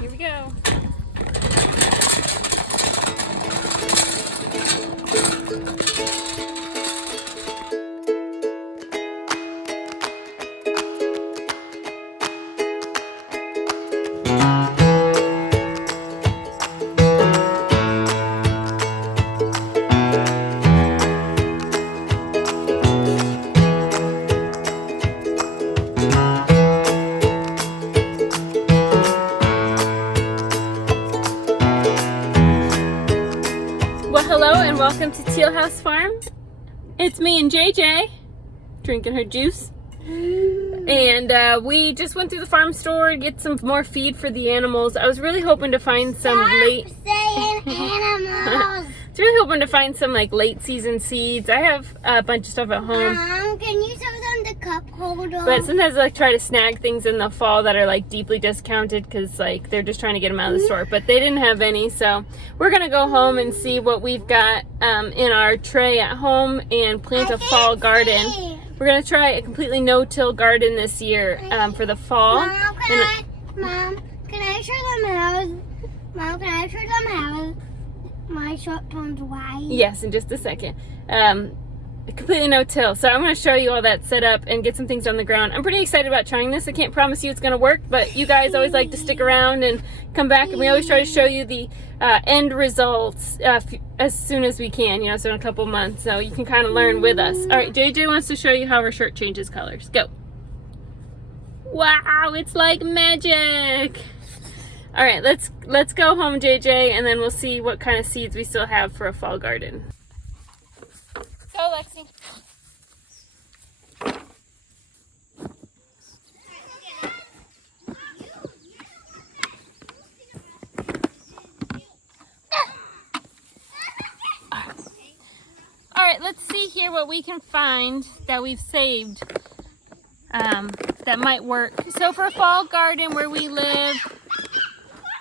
Here we go. Well, hello and welcome to Teal House Farm. It's me and JJ drinking her juice. And we just went through the farm store to get some more feed for the animals. I was really hoping to find some late animals. I was really hoping to find some like late season seeds. I have a bunch of stuff at home. Mom, can you throw them the cup holder? But sometimes I like try to snag things in the fall that are like deeply discounted because like they're just trying to get them out of the store. But they didn't have any, so we're gonna go home and see what we've got in our tray at home and plant a fall garden. We're gonna try a completely no-till garden this year for the fall. Mom, can I show them how? Mom, can I show them how my short turns white? Yes, in just a second. Completely no-till. So I'm going to show you all that set up and get some things on the ground. I'm pretty excited about trying this. I can't promise you it's going to work, but you guys always like to stick around and come back, and we always try to show you the end results as soon as we can, you know, so in a couple months, so you can kind of learn with us. All right, JJ wants to show you how her shirt changes colors. Go. Wow, it's like magic. All right, let's go home, JJ, and then we'll see what kind of seeds we still have for a fall garden. Go, Lexi. All right, let's see here what we can find that we've saved that might work. So for a fall garden where we live,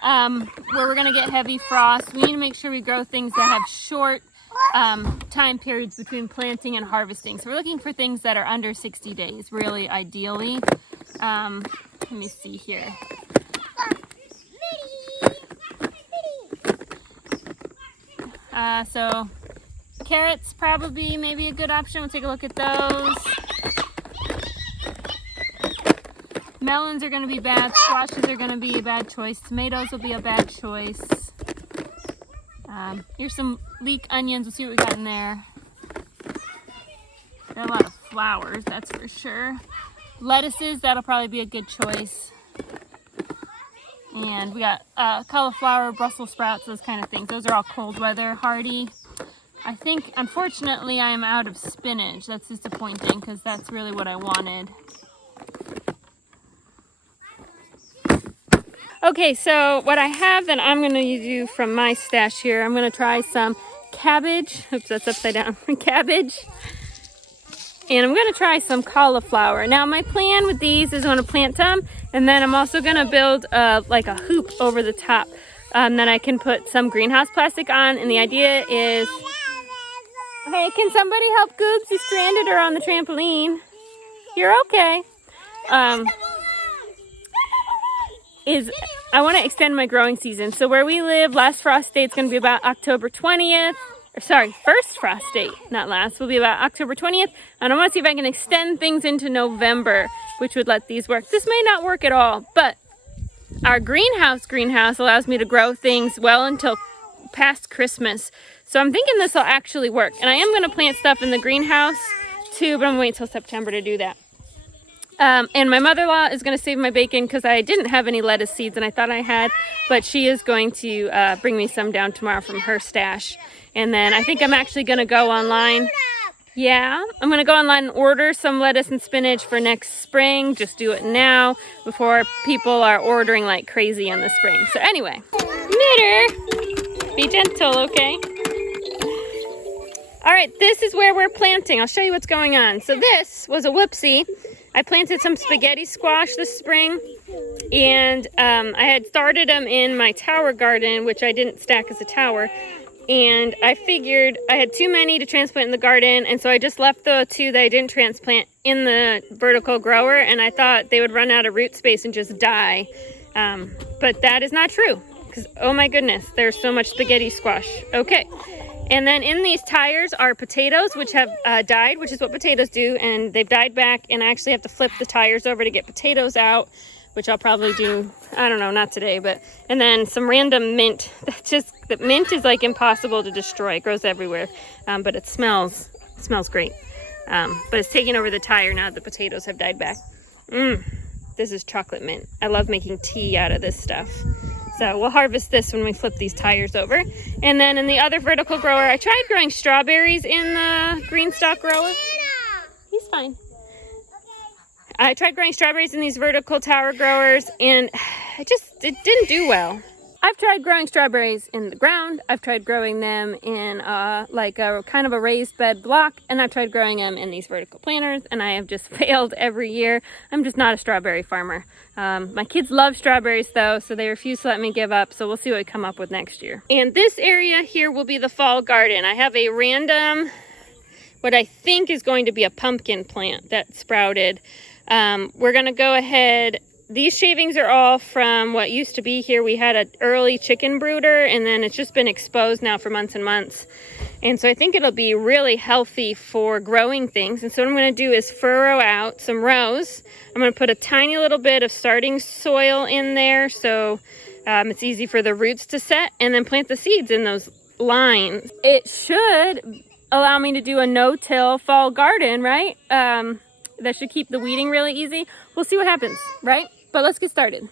where we're gonna get heavy frost, we need to make sure we grow things that have short time periods between planting and harvesting. So we're looking for things that are under 60 days, really ideally. Let me see here. So carrots probably maybe a good option. We'll take a look at those. Melons are going to be bad. Squashes are going to be a bad choice. Tomatoes will be a bad choice. Here's some leek onions. We'll see what we got in there. There are a lot of flowers, that's for sure. Lettuces, that'll probably be a good choice. And we got cauliflower, Brussels sprouts, those kind of things. Those are all cold weather hardy. I think, unfortunately, I am out of spinach. That's disappointing because that's really what I wanted. Okay, so what I have that I'm going to do from my stash here, I'm going to try some cabbage. Oops, that's upside down. Cabbage. And I'm going to try some cauliflower. Now, my plan with these is I'm going to plant them, and then I'm also going to build like a hoop over the top that I can put some greenhouse plastic on. And the idea is, hey, can somebody help Goobs? He's stranded or on the trampoline. You're okay. I want to extend my growing season. So where we live, last frost date is going to be about October 20th. Or sorry, first frost date, not last, will be about October 20th. And I want to see if I can extend things into November, which would let these work. This may not work at all, but our greenhouse allows me to grow things well until past Christmas. So I'm thinking this will actually work. And I am going to plant stuff in the greenhouse too, but I'm going to wait until September to do that. And my mother-in-law is going to save my bacon because I didn't have any lettuce seeds and I thought I had, but she is going to bring me some down tomorrow from her stash. And then I think I'm actually going to go online. Yeah, I'm going to go online and order some lettuce and spinach for next spring. Just do it now before people are ordering like crazy in the spring. So anyway, Knitter, be gentle, okay? All right, this is where we're planting. I'll show you what's going on. So this was a whoopsie. I planted some spaghetti squash this spring, and I had started them in my tower garden, which I didn't stack as a tower, and I figured I had too many to transplant in the garden, and so I just left the two that I didn't transplant in the vertical grower, and I thought they would run out of root space and just die. But that is not true, because oh my goodness, there's so much spaghetti squash. Okay, and then in these tires are potatoes, which have died, which is what potatoes do, and they've died back, and I actually have to flip the tires over to get potatoes out, which I'll probably do, I don't know, not today, but, and then some random mint. The mint is like impossible to destroy. It grows everywhere, but it smells great. But it's taking over the tire now that the potatoes have died back. This is chocolate mint. I love making tea out of this stuff. So we'll harvest this when we flip these tires over. And then in the other vertical grower, I tried growing strawberries in the green stalk grower. He's fine. I tried growing strawberries in these vertical tower growers, and it didn't do well. I've tried growing strawberries in the ground. I've tried growing them in like a kind of a raised bed block, and I've tried growing them in these vertical planters, and I have just failed every year. I'm just not a strawberry farmer. My kids love strawberries though, so they refuse to let me give up, so we'll see what we come up with next year. And this area here will be the fall garden. I have a random, what I think is going to be a pumpkin plant that sprouted. We're gonna go ahead. These shavings are all from what used to be here. We had an early chicken brooder, and then it's just been exposed now for months and months. And so I think it'll be really healthy for growing things. And so what I'm going to do is furrow out some rows. I'm going to put a tiny little bit of starting soil in there so it's easy for the roots to set, and then plant the seeds in those lines. It should allow me to do a no-till fall garden, right? That should keep the weeding really easy. We'll see what happens, right? But let's get started.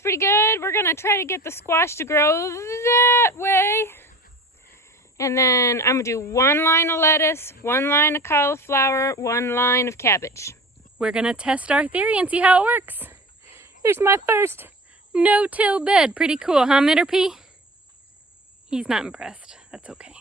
Pretty good. We're gonna try to get the squash to grow that way, and then I'm gonna do one line of lettuce, one line of cauliflower, one line of cabbage. We're gonna test our theory and see how it works. Here's my first no-till bed. Pretty cool, huh, Mitterpy? He's not impressed. That's okay.